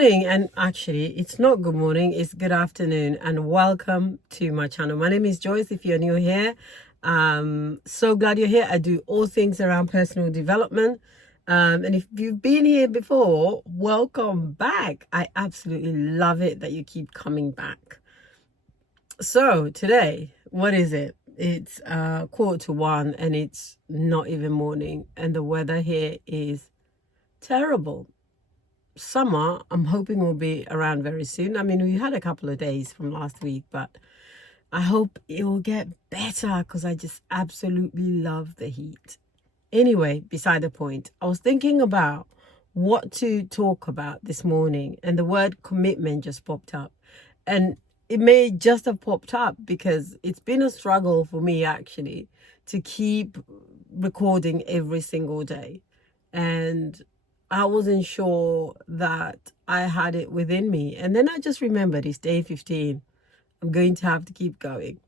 morning, and actually it's not good morning, it's good afternoon, and welcome to my channel. My name is Joyce. If you're new here, so glad you're here. I do all things around personal development, and if you've been here before, welcome back. I absolutely love it that you keep coming back. So today, what is it? It's 1:15 and it's not even morning, and the weather here is terrible. Summer, I'm hoping, will be around very soon. I mean, we had a couple of days from last week, but I hope it will get better because I just absolutely love the heat. Anyway, beside the point, I was thinking about what to talk about this morning, and the word commitment just popped up. And it may just have popped up because it's been a struggle for me actually to keep recording every single day. And I wasn't sure that I had it within me. And then I just remembered it's day 15. I'm going to have to keep going.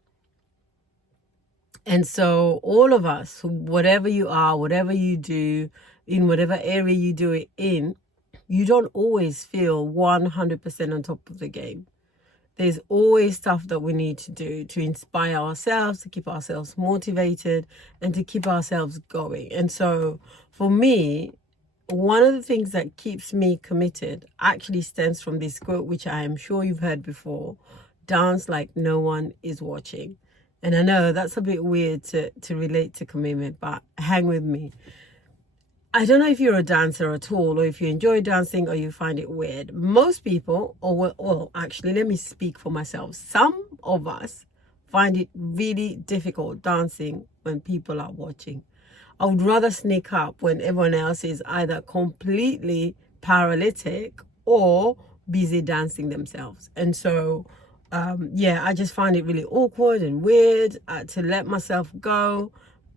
And so all of us, whatever you are, whatever you do, in whatever area you do it in, you don't always feel 100% on top of the game. There's always stuff that we need to do to inspire ourselves, to keep ourselves motivated, and to keep ourselves going. And so for me, one of the things that keeps me committed actually stems from this quote, which I am sure you've heard before: dance like no one is watching. And I know that's a bit weird to relate to commitment, but hang with me. I don't know if you're a dancer at all, or if you enjoy dancing, or you find it weird. Most people, well, actually, let me speak for myself. Some of us find it really difficult dancing when people are watching. I would rather sneak up when everyone else is either completely paralytic or busy dancing themselves. And so, I just find it really awkward and weird to let myself go.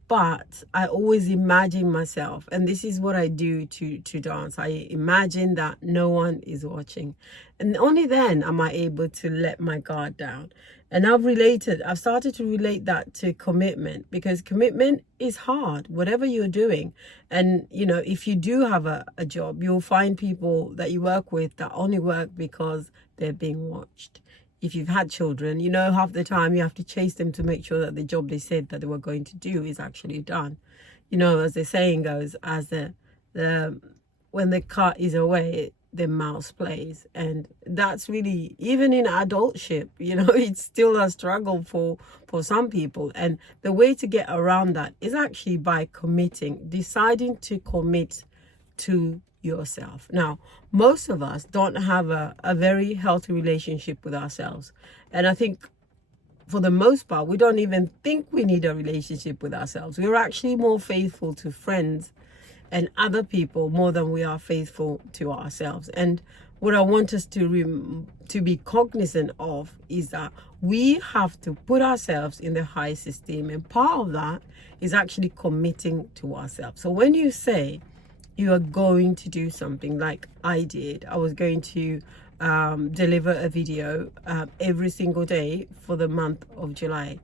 But I always imagine myself, and this is what I do to dance. I imagine that no one is watching. And only then am I able to let my guard down. And I've started to relate that to commitment, because commitment is hard, whatever you're doing. And, if you do have a job, you'll find people that you work with that only work because they're being watched. If you've had children, half the time you have to chase them to make sure that the job they said that they were going to do is actually done. As the saying goes, as when the cat is away, the mouse plays. And that's really, even in adultship, it's still a struggle for some people. And the way to get around that is actually by deciding to commit to yourself. Now, most of us don't have a very healthy relationship with ourselves. And I think for the most part, we don't even think we need a relationship with ourselves. We're actually more faithful to friends and other people more than we are faithful to ourselves. And what I want us to be cognizant of is that we have to put ourselves in the highest esteem. And part of that is actually committing to ourselves. So when you say you are going to do something, like I did, I was going to deliver a video every single day for the month of July.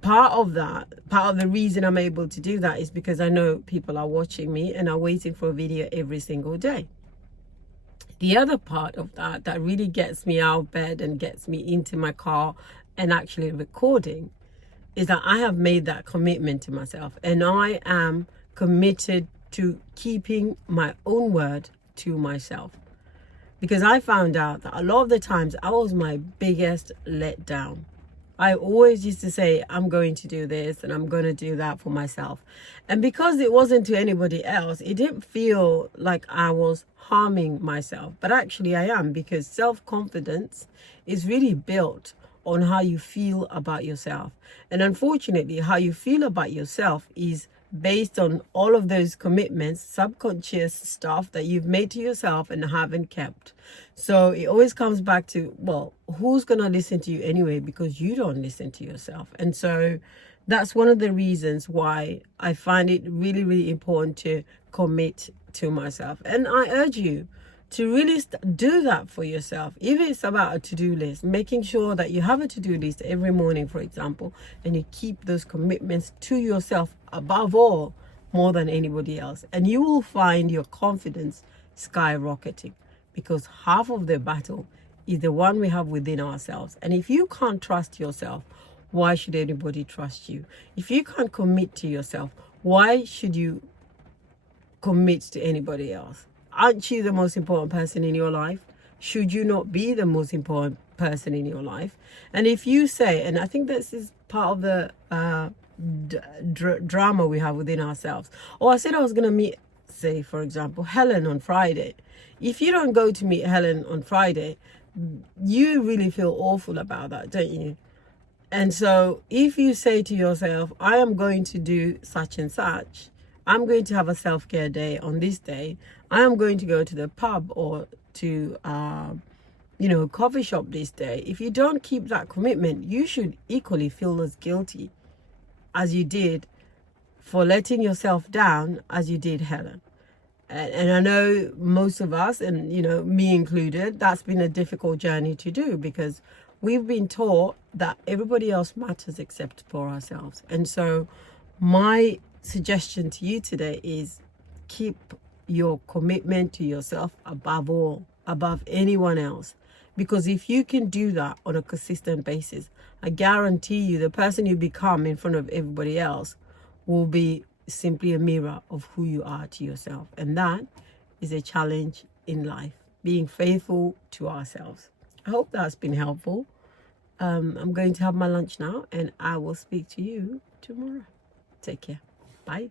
Part of the reason I'm able to do that is because I know people are watching me and are waiting for a video every single day. The other part of that really gets me out of bed and gets me into my car and actually recording is that I have made that commitment to myself, and I am committed to keeping my own word to myself. Because I found out that a lot of the times I was my biggest letdown. I always used to say, I'm going to do this and I'm going to do that for myself. And because it wasn't to anybody else, it didn't feel like I was harming myself. But actually I am, because self-confidence is really built on how you feel about yourself. And unfortunately, how you feel about yourself is based on all of those commitments, subconscious stuff that you've made to yourself and haven't kept. So it always comes back to, well, who's going to listen to you anyway, because you don't listen to yourself. And so that's one of the reasons why I find it really, really important to commit to myself. And I urge you to really do that for yourself. If it's about a to-do list, making sure that you have a to-do list every morning, for example, and you keep those commitments to yourself above all, more than anybody else, and you will find your confidence skyrocketing. because half of the battle is the one we have within ourselves. And if you can't trust yourself, why should anybody trust you? If you can't commit to yourself, why should you commit to anybody else? Aren't you the most important person in your life? Should you not be the most important person in your life? And if you say, and I think this is part of the drama we have within ourselves. Oh, I said I was going to meet, say, for example, Helen on Friday. If you don't go to meet Helen on Friday, you really feel awful about that, don't you? And so if you say to yourself, I am going to do such and such, I'm going to have a self-care day on this day, I am going to go to the pub or to coffee shop this day. If you don't keep that commitment, you should equally feel as guilty as you did for letting yourself down as you did Helen. And I know most of us, and me included, that's been a difficult journey to do, because we've been taught that everybody else matters except for ourselves. And so my suggestion to you today is keep your commitment to yourself above all, above anyone else. Because if you can do that on a consistent basis, I guarantee you the person you become in front of everybody else will be simply a mirror of who you are to yourself. And that is a challenge in life, being faithful to ourselves. I hope that's been helpful. I'm going to have my lunch now, and I will speak to you tomorrow. Take care. Bye.